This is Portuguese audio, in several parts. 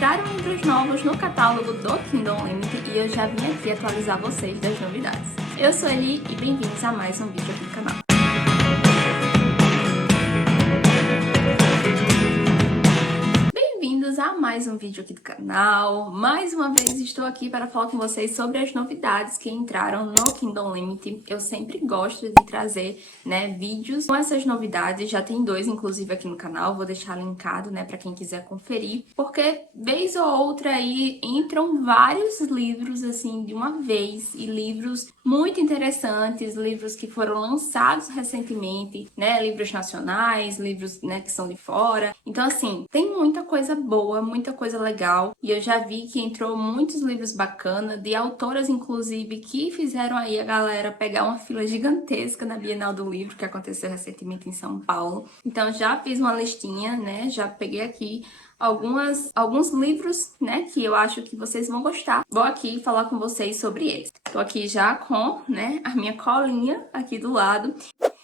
Entraram livros novos no catálogo do Kindle Unlimited e eu já vim aqui atualizar vocês das novidades. Eu sou Eli e bem-vindos a mais um vídeo aqui do canal. Bem-vindos a mais um vídeo aqui do canal. Mais uma vez estou aqui para falar com vocês sobre as novidades que entraram no Kindle Unlimited. Eu sempre gosto de trazer, vídeos com essas novidades. Já tem dois, inclusive, aqui no canal. Vou deixar linkado, para quem quiser conferir. Porque, vez ou outra aí, entram vários livros, assim, de uma vez. E livros muito interessantes, livros que foram lançados recentemente, livros nacionais, livros, que são de fora. Então, assim, tem muita coisa boa, muita coisa legal, e eu já vi que entrou muitos livros bacanas, de autoras, inclusive, que fizeram aí a galera pegar uma fila gigantesca na Bienal do Livro, que aconteceu recentemente em São Paulo. Então, já fiz uma listinha, já peguei aqui alguns livros, que eu acho que vocês vão gostar. Vou aqui falar com vocês sobre eles. Tô aqui já com, a minha colinha aqui do lado.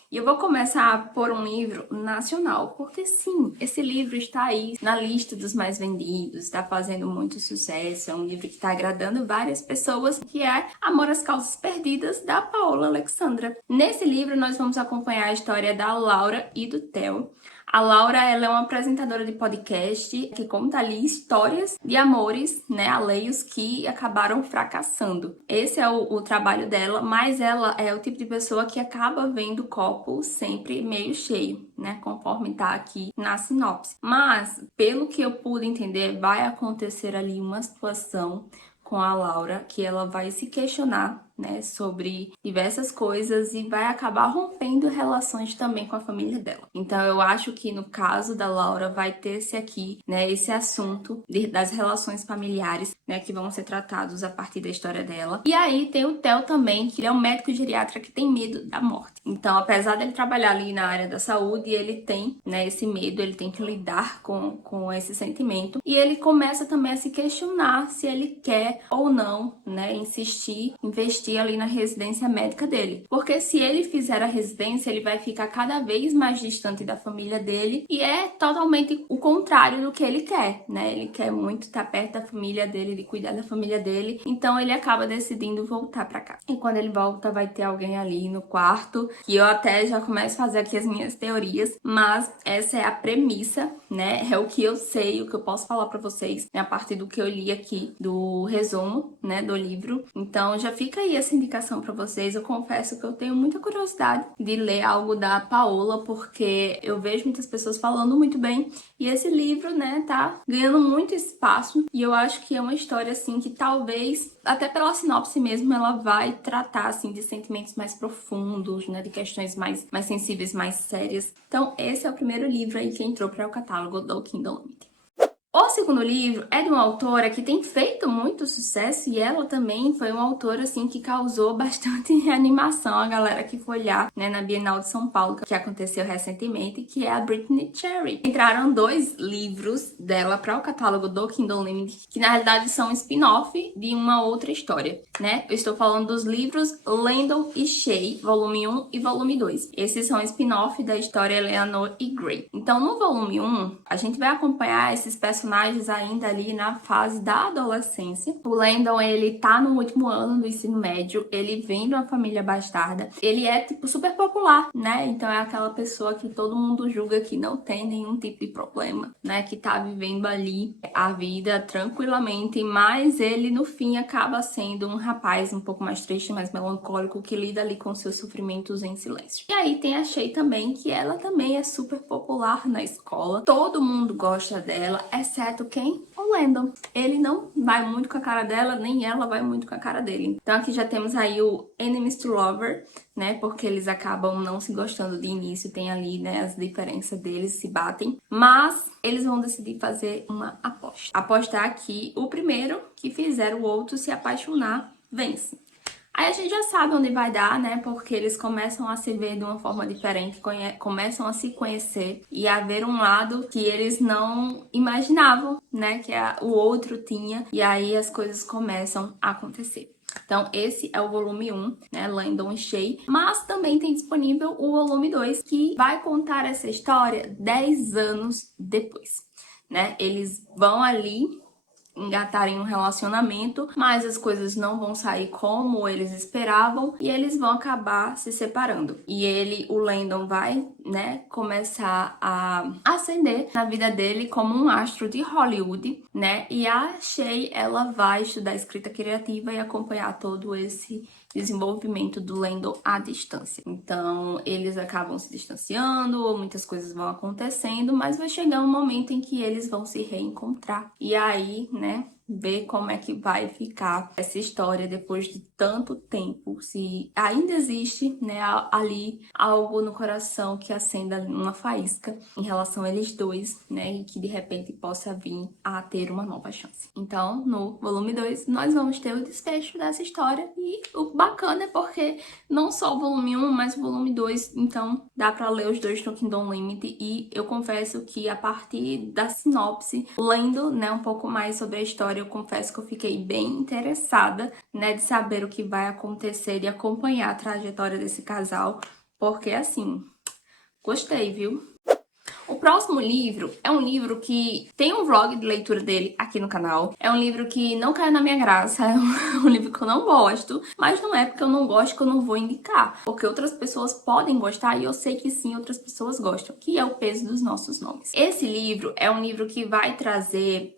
E eu vou começar por um livro nacional, porque sim, esse livro está aí na lista dos mais vendidos, está fazendo muito sucesso, é um livro que está agradando várias pessoas, que é Amor às Calças Perdidas, da Paola Alexandra. Nesse livro nós vamos acompanhar a história da Laura e do Theo. A Laura, ela é uma apresentadora de podcast que conta ali histórias de amores, alheios que acabaram fracassando. Esse é o trabalho dela, mas ela é o tipo de pessoa que acaba vendo o copo sempre meio cheio, conforme tá aqui na sinopse. Mas, pelo que eu pude entender, vai acontecer ali uma situação com a Laura que ela vai se questionar, sobre diversas coisas e vai acabar rompendo relações também com a família dela. Então eu acho que no caso da Laura vai ter esse assunto das relações familiares, que vão ser tratados a partir da história dela. E aí tem o Theo também, que ele é um médico geriatra que tem medo da morte. Então, apesar dele trabalhar ali na área da saúde, ele tem, esse medo, ele tem que lidar com esse sentimento. E ele começa também a se questionar se ele quer ou não, investir ali na residência médica dele. Porque se ele fizer a residência, ele vai ficar cada vez mais distante da família dele e é totalmente o contrário do que ele quer, Ele quer muito estar perto da família dele, de cuidar da família dele, então ele acaba decidindo voltar pra casa. E quando ele volta, vai ter alguém ali no quarto, que eu até já começo a fazer aqui as minhas teorias, mas essa é a premissa, É o que eu sei, o que eu posso falar pra vocês, a partir do que eu li aqui, do resumo, do livro. Então já fica aí essa indicação para vocês. Eu confesso que eu tenho muita curiosidade de ler algo da Paola, porque eu vejo muitas pessoas falando muito bem e esse livro, tá ganhando muito espaço e eu acho que é uma história, assim, que talvez, até pela sinopse mesmo, ela vai tratar, assim, de sentimentos mais profundos, de questões mais sensíveis, mais sérias. Então, esse é o primeiro livro aí que entrou para o catálogo do Kindle Unlimited. O segundo livro é de uma autora que tem feito muito sucesso e ela também foi uma autora, assim, que causou bastante animação a galera que foi olhar, na Bienal de São Paulo, que aconteceu recentemente, que é a Brittany Cherry. Entraram dois livros dela para o catálogo do Kindle Unlimited, que na realidade são um spin-off de uma outra história, Eu estou falando dos livros Landon e Shay, volume 1 e volume 2. Esses são spin-off da história Eleanor e Gray. Então, no volume 1, a gente vai acompanhar esses personagens ainda ali na fase da adolescência. O Landon, ele tá no último ano do ensino médio, ele vem de uma família bastarda, ele é, super popular, Então é aquela pessoa que todo mundo julga que não tem nenhum tipo de problema, Que tá vivendo ali a vida tranquilamente, mas ele, no fim, acaba sendo um rapaz um pouco mais triste, mais melancólico, que lida ali com seus sofrimentos em silêncio. E aí tem a Shay também, que ela também é super popular na escola, todo mundo gosta dela, exceto quem? O Landon. Ele não vai muito com a cara dela, nem ela vai muito com a cara dele. Então aqui já temos aí o Enemies to Lover, porque eles acabam não se gostando de início, tem ali, as diferenças deles se batem, mas eles vão decidir fazer uma aposta. Apostar que o primeiro que fizer o outro se apaixonar vence. Aí a gente já sabe onde vai dar, porque eles começam a se ver de uma forma diferente, começam a se conhecer e a ver um lado que eles não imaginavam, que o outro tinha, e aí as coisas começam a acontecer. Então, esse é o volume 1, Landon e Shay, mas também tem disponível o volume 2, que vai contar essa história 10 anos depois, Eles vão ali engatarem um relacionamento, mas as coisas não vão sair como eles esperavam e eles vão acabar se separando. E o Landon vai, né, começar a ascender na vida dele como um astro de Hollywood, né? E a Shay, ela vai estudar escrita criativa e acompanhar todo esse desenvolvimento do Landon à distância. Então, eles acabam se distanciando, muitas coisas vão acontecendo, mas vai chegar um momento em que eles vão se reencontrar. E aí, né, ver como é que vai ficar essa história depois de tanto tempo, se ainda existe, né, ali algo no coração que acenda uma faísca em relação a eles dois, né, e que de repente possa vir a ter uma nova chance. Então, no volume 2, nós vamos ter o desfecho dessa história e o bacana é porque não só o volume 1, mas o volume 2, então dá pra ler os dois no Kindle Unlimited e eu confesso que a partir da sinopse, lendo, né, um pouco mais sobre a história, eu confesso que eu fiquei bem interessada, né, de saber o que vai acontecer e acompanhar a trajetória desse casal, porque assim, gostei, viu? O próximo livro é um livro que tem um vlog de leitura dele aqui no canal. É um livro que não caiu na minha graça, é um livro que eu não gosto, mas não é porque eu não gosto que eu não vou indicar, porque outras pessoas podem gostar e eu sei que sim, outras pessoas gostam, que é O Peso dos Nossos Nomes. Esse livro é um livro que vai trazer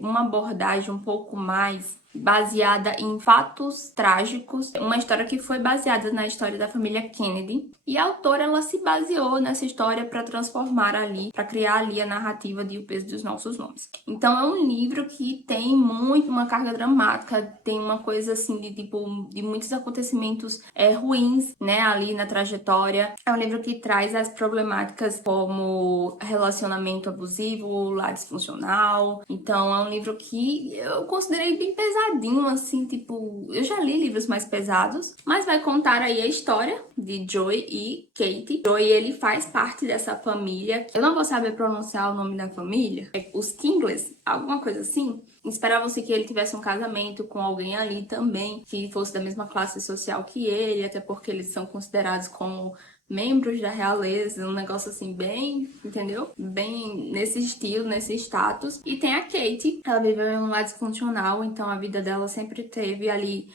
uma abordagem um pouco mais baseada em fatos trágicos, uma história que foi baseada na história da família Kennedy, e a autora ela se baseou nessa história para transformar ali, para criar ali a narrativa de O Peso dos Nossos Nomes. Então é um livro que tem muito uma carga dramática, tem uma coisa assim de tipo de muitos acontecimentos ruins, né, ali na trajetória. É um livro que traz as problemáticas como relacionamento abusivo, lar disfuncional. Então é um livro que eu considerei bem pesadinho, assim, tipo, eu já li livros mais pesados, mas vai contar aí a história de Joey e Kate. Joey, ele faz parte dessa família. Eu não vou saber pronunciar o nome da família. É os Kingles, alguma coisa assim. Esperavam-se que ele tivesse um casamento com alguém ali também, que fosse da mesma classe social que ele, até porque eles são considerados como membros da realeza, um negócio assim bem, entendeu? Bem nesse estilo, nesse status. E tem a Kate, ela viveu em um lar disfuncional, então a vida dela sempre teve ali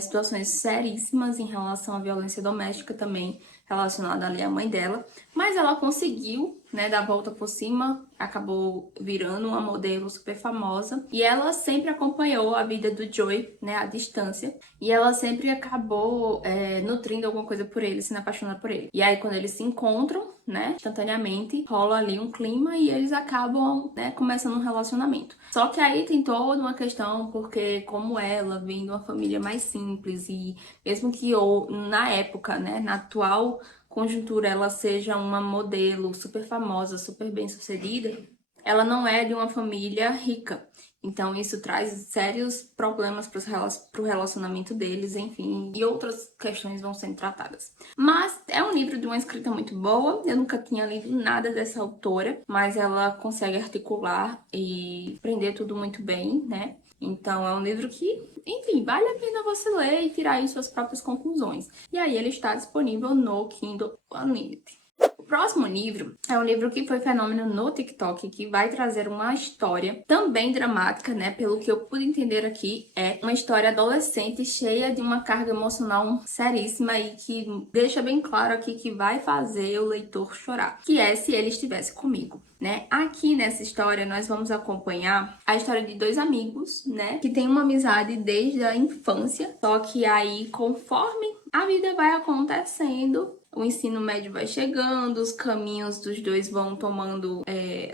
situações seríssimas em relação à violência doméstica também, relacionada ali à mãe dela. Mas ela conseguiu, né, dar a volta por cima, acabou virando uma modelo super famosa. E ela sempre acompanhou a vida do Joey, né, à distância. E ela sempre acabou nutrindo alguma coisa por ele, se apaixonando por ele. E aí, quando eles se encontram, né, instantaneamente, rola ali um clima e eles acabam, né, começando um relacionamento. Só que aí tem toda uma questão, porque como ela vem de uma família mais simples e mesmo que na época, né, na atual conjuntura ela seja uma modelo super famosa, super bem sucedida, ela não é de uma família rica. Então isso traz sérios problemas para o relacionamento deles, enfim, e outras questões vão sendo tratadas. Mas é um livro de uma escrita muito boa, eu nunca tinha lido nada dessa autora, mas ela consegue articular e prender tudo muito bem, né? Então é um livro que, enfim, vale a pena você ler e tirar aí suas próprias conclusões. E aí ele está disponível no Kindle Unlimited. O próximo livro é um livro que foi fenômeno no TikTok, que vai trazer uma história também dramática, né? Pelo que eu pude entender aqui, é uma história adolescente cheia de uma carga emocional seríssima e que deixa bem claro aqui que vai fazer o leitor chorar, que é Se Ele Estivesse Comigo. Né? Aqui nessa história nós vamos acompanhar a história de dois amigos, né, que têm uma amizade desde a infância, só que aí conforme a vida vai acontecendo, o ensino médio vai chegando, os caminhos dos dois vão tomando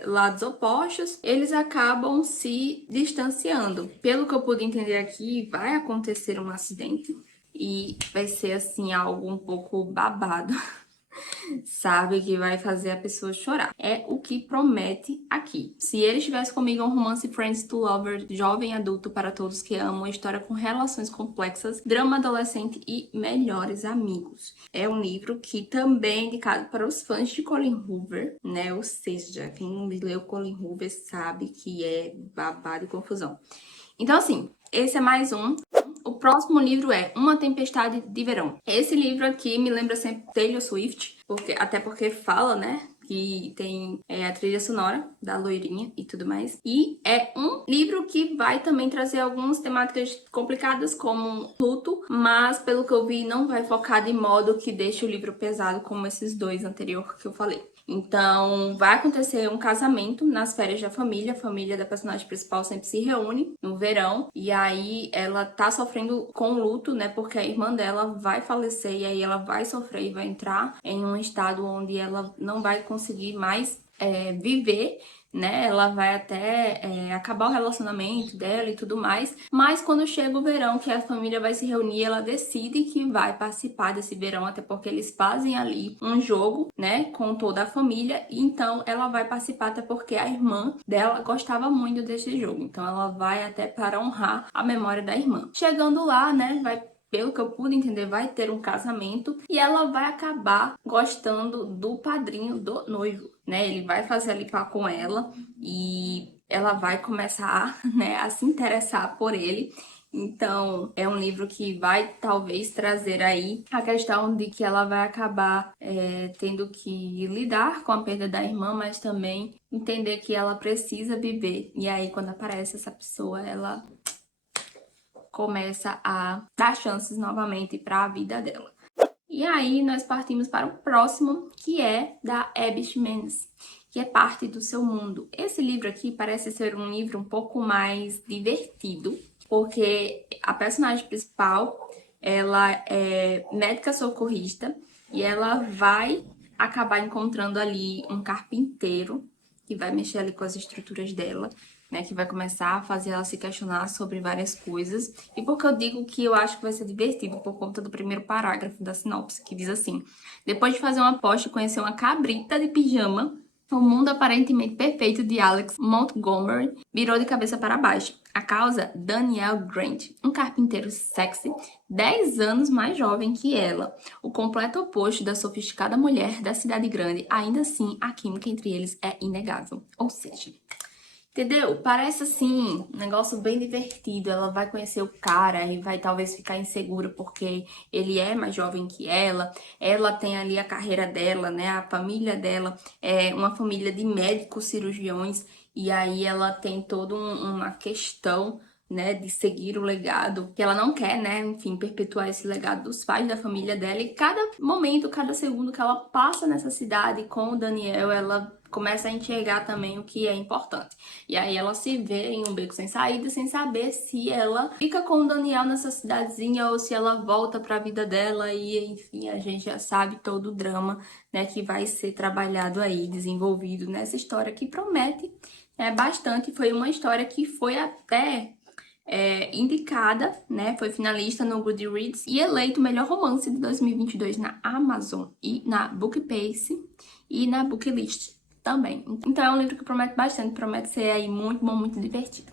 lados opostos, eles acabam se distanciando. Pelo que eu pude entender aqui, vai acontecer um acidente e vai ser assim algo um pouco babado. Sabe, que vai fazer a pessoa chorar. É o que promete aqui. Se Ele Estivesse Comigo é um romance Friends to Lovers, jovem adulto para todos que amam, uma história com relações complexas, drama adolescente e melhores amigos. É um livro que também é indicado para os fãs de Colin Hoover, né? Ou seja, quem leu Colin Hoover sabe que é babado e confusão. Então, assim, esse é mais um. O próximo livro é Uma Tempestade de Verão. Esse livro aqui me lembra sempre Taylor Swift, até porque fala, né, que tem a trilha sonora da loirinha e tudo mais. E é um livro que vai também trazer algumas temáticas complicadas como luto, mas pelo que eu vi não vai focar de modo que deixe o livro pesado como esses dois anteriores que eu falei. Então, vai acontecer um casamento nas férias da família. A família da personagem principal sempre se reúne no verão. E aí, ela tá sofrendo com luto, né? Porque a irmã dela vai falecer. E aí, ela vai sofrer e vai entrar em um estado onde ela não vai conseguir mais viver, né? Ela vai até acabar o relacionamento dela e tudo mais. Mas quando chega o verão, que a família vai se reunir, ela decide que vai participar desse verão, até porque eles fazem ali um jogo, né, com toda a família. E então ela vai participar, até porque a irmã dela gostava muito desse jogo. Então ela vai até para honrar a memória da irmã. Chegando lá, né, pelo que eu pude entender, vai ter um casamento e ela vai acabar gostando do padrinho do noivo, né? Ele vai fazer ali par com ela e ela vai começar, né, a se interessar por ele. Então, é um livro que vai talvez trazer aí a questão de que ela vai acabar tendo que lidar com a perda da irmã, mas também entender que ela precisa viver. E aí, quando aparece essa pessoa, ela começa a dar chances novamente para a vida dela. E aí nós partimos para o próximo, que é da Abby Jimenez, que é Parte do Seu Mundo. Esse livro aqui parece ser um livro um pouco mais divertido, porque a personagem principal, ela é médica socorrista e ela vai acabar encontrando ali um carpinteiro que vai mexer ali com as estruturas dela, né, que vai começar a fazer ela se questionar sobre várias coisas. E por que eu digo que eu acho que vai ser divertido? Por conta do primeiro parágrafo da sinopse, que diz assim: depois de fazer uma aposta e conhecer uma cabrita de pijama, o mundo aparentemente perfeito de Alex Montgomery virou de cabeça para baixo. A causa, Daniel Grant, um carpinteiro sexy, 10 anos mais jovem que ela. O completo oposto da sofisticada mulher da cidade grande. Ainda assim, a química entre eles é inegável. Ou seja, entendeu? Parece assim, um negócio bem divertido. Ela vai conhecer o cara e vai talvez ficar insegura porque ele é mais jovem que ela. Ela tem ali a carreira dela, né? A família dela é uma família de médicos cirurgiões. E aí ela tem toda uma questão, né, de seguir o legado, que ela não quer, né, enfim, perpetuar esse legado dos pais da família dela. E cada momento, cada segundo que ela passa nessa cidade com o Daniel, ela começa a enxergar também o que é importante. E aí ela se vê em um beco sem saída, sem saber se ela fica com o Daniel nessa cidadezinha ou se ela volta para a vida dela. E enfim, a gente já sabe todo o drama, né, que vai ser trabalhado aí, desenvolvido nessa história que promete bastante. Foi uma história que foi até indicada, né? Foi finalista no Goodreads e eleito o melhor romance de 2022 na Amazon e na Bookpace e na Booklist também. Então é um livro que promete bastante, promete ser aí muito bom, muito divertido.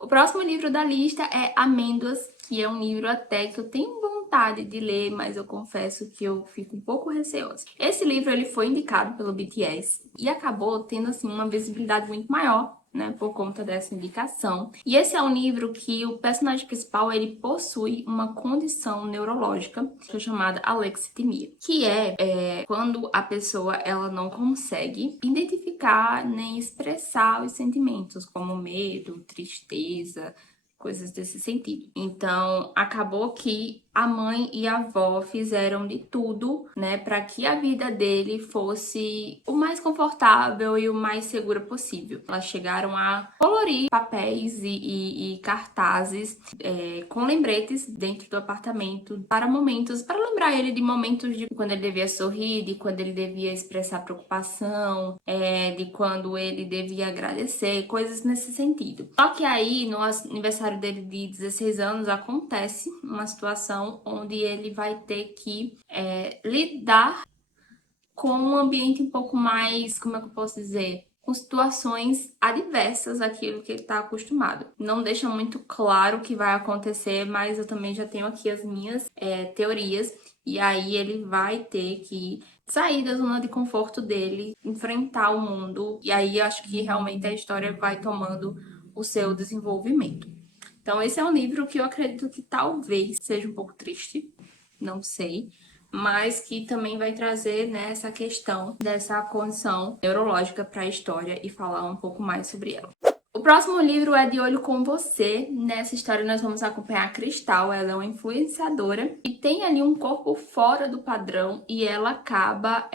O próximo livro da lista é Amêndoas, que é um livro até que eu tenho vontade de ler, mas eu confesso que eu fico um pouco receosa. Esse livro ele foi indicado pelo BTS e acabou tendo assim uma visibilidade muito maior, né, por conta dessa indicação. E esse é um livro que o personagem principal ele possui uma condição neurológica que é chamada alexitimia, que é quando a pessoa ela não consegue identificar nem expressar os sentimentos como medo, tristeza, coisas desse sentido. Então, acabou que a mãe e a avó fizeram de tudo, né, para que a vida dele fosse o mais confortável e o mais segura possível. Elas chegaram a colorir papéis e cartazes com lembretes dentro do apartamento para momentos, para lembrar ele de momentos de quando ele devia sorrir, de quando ele devia expressar preocupação, de quando ele devia agradecer, coisas nesse sentido. Só que aí, no aniversário dele de 16 anos, acontece uma situação onde ele vai ter que lidar com um ambiente um pouco mais, como é que eu posso dizer? Com situações adversas àquilo que ele está acostumado. Não deixa muito claro o que vai acontecer, mas eu também já tenho aqui as minhas teorias. E aí ele vai ter que sair da zona de conforto dele, enfrentar o mundo. E aí eu acho que realmente a história vai tomando o seu desenvolvimento. Então esse é um livro que eu acredito que talvez seja um pouco triste, não sei. mas que também vai trazer, né, essa questão dessa condição neurológica para a história e falar um pouco mais sobre ela. O próximo livro é De Olho com Você. Nessa história nós vamos acompanhar a Cristal. Ela é uma influenciadora e tem ali um corpo fora do padrão e ela acaba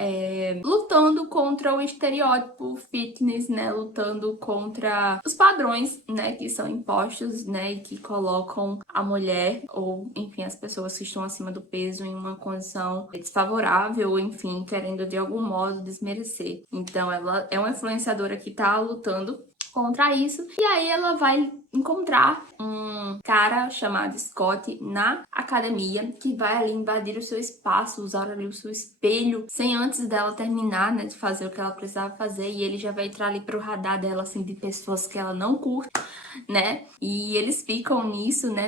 lutando contra o estereótipo fitness, né? Lutando contra os padrões, né? Que são impostos, né? E que colocam a mulher ou, enfim, as pessoas que estão acima do peso em uma condição desfavorável, ou, enfim, querendo de algum modo desmerecer. Então ela é uma influenciadora que tá lutando contra isso, e aí ela vai encontrar um cara chamado Scott na academia, que vai ali invadir o seu espaço, usar ali o seu espelho, sem antes dela terminar, né, de fazer o que ela precisava fazer, e ele já vai entrar ali pro radar dela, assim, de pessoas que ela não curte, né, e eles ficam nisso, né,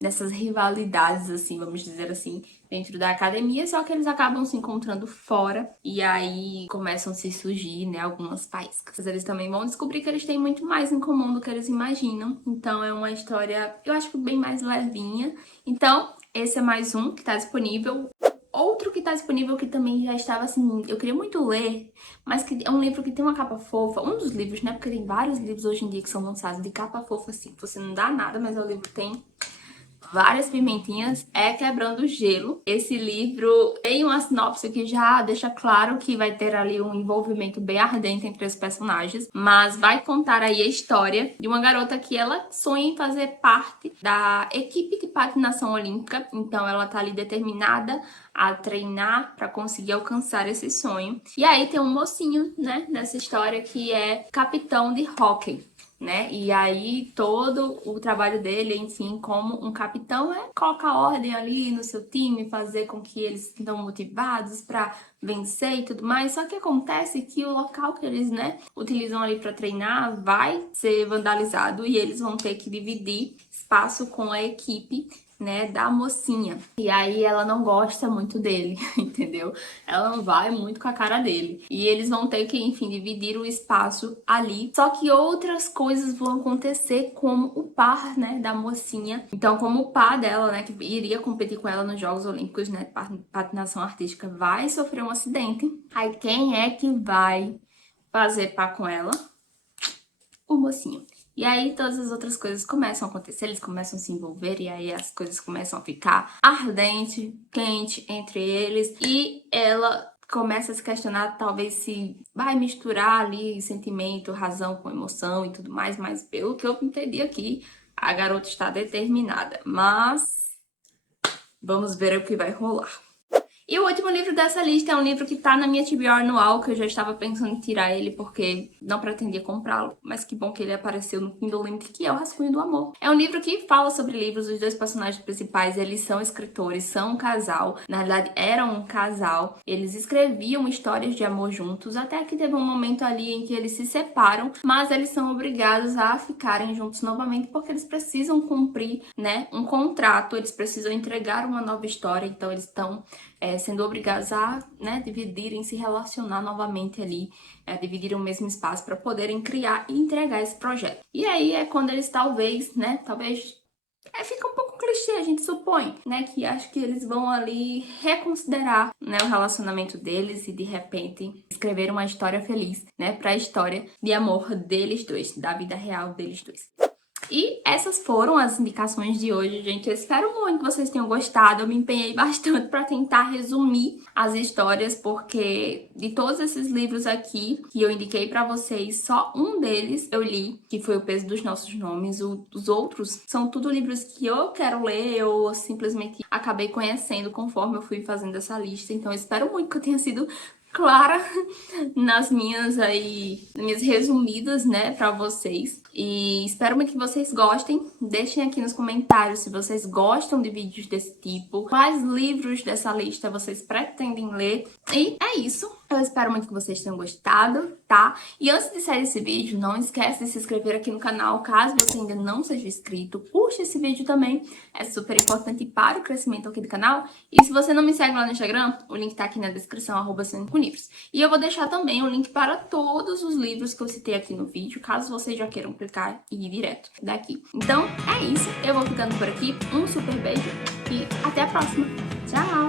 nessas rivalidades, assim, vamos dizer assim, dentro da academia, só que eles acabam se encontrando fora e aí começam a se surgir, né, algumas faíscas. Eles também vão descobrir que eles têm muito mais em comum do que eles imaginam. Então é uma história, eu acho que bem mais levinha. Então, esse é mais um que tá disponível. Outro que tá disponível que também já estava assim, eu queria muito ler, mas que é um livro que tem uma capa fofa. Um dos livros, né, porque tem vários livros hoje em dia que são lançados de capa fofa assim, você não dá nada, mas o livro tem várias pimentinhas, é Quebrando o Gelo. Esse livro tem uma sinopse que já deixa claro que vai ter ali um envolvimento bem ardente entre os personagens, mas vai contar aí a história de uma garota que ela sonha em fazer parte da equipe de patinação olímpica, então ela tá ali determinada a treinar para conseguir alcançar esse sonho. E aí tem um mocinho, né, nessa história que é capitão de hóquei, né? E aí todo o trabalho dele, enfim, como um capitão é colocar ordem ali no seu time, fazer com que eles estão motivados para vencer e tudo mais. Só que acontece que o local que eles, né, utilizam ali para treinar vai ser vandalizado e eles vão ter que dividir espaço com a equipe, né, da mocinha. E aí ela não gosta muito dele, entendeu? Ela não vai muito com a cara dele. E eles vão ter que, enfim, dividir o espaço ali. Só que outras coisas vão acontecer, como o par, né, da mocinha. Então, como o par dela, né, que iria competir com ela nos Jogos Olímpicos, né, patinação artística, vai sofrer um acidente. Aí quem é que vai fazer par com ela? O mocinho. E aí todas as outras coisas começam a acontecer, eles começam a se envolver e aí as coisas começam a ficar ardente, quente entre eles e ela começa a se questionar talvez se vai misturar ali sentimento, razão com emoção e tudo mais, mas pelo que eu entendi aqui, a garota está determinada, mas vamos ver o que vai rolar. E o último livro dessa lista é um livro que tá na minha TBR anual, que eu já estava pensando em tirar ele porque não pretendia comprá-lo, mas que bom que ele apareceu no Kindle Limit, que é O Rascunho do Amor. É um livro que fala sobre livros, os dois personagens principais, eles são escritores, são um casal, na verdade eram um casal, eles escreviam histórias de amor juntos, até que teve um momento ali em que eles se separam, mas eles são obrigados a ficarem juntos novamente porque eles precisam cumprir, né, um contrato, eles precisam entregar uma nova história, então eles estão sendo obrigados a, né, dividirem, se relacionar novamente ali, dividir o mesmo espaço para poderem criar e entregar esse projeto. E aí é quando eles talvez fica um pouco clichê, a gente supõe, né, que acho que eles vão ali reconsiderar, né, o relacionamento deles e de repente escrever uma história feliz, né, para a história de amor deles dois, da vida real deles dois. E essas foram as indicações de hoje, gente. Eu espero muito que vocês tenham gostado. Eu me empenhei bastante para tentar resumir as histórias, porque de todos esses livros aqui que eu indiquei para vocês, só um deles eu li, que foi O Peso dos Nossos Nomes. Os outros são tudo livros que eu quero ler, eu simplesmente acabei conhecendo conforme eu fui fazendo essa lista. Então eu espero muito que eu tenha sido clara nas minhas resumidas, né, para vocês. E espero muito que vocês gostem. Deixem aqui nos comentários se vocês gostam de vídeos desse tipo, quais livros dessa lista vocês pretendem ler. E é isso. Eu espero muito que vocês tenham gostado, tá? E antes de sair esse vídeo, não esquece de se inscrever aqui no canal, caso você ainda não seja inscrito. Curte esse vídeo também, é super importante para o crescimento aqui do canal. E se você não me segue lá no Instagram, o link tá aqui na descrição, @sonhocomlivros. E eu vou deixar também o link para todos os livros que eu citei aqui no vídeo, caso vocês já queiram clicar e ir direto daqui. Então, é isso. Eu vou ficando por aqui. Um super beijo e até a próxima. Tchau!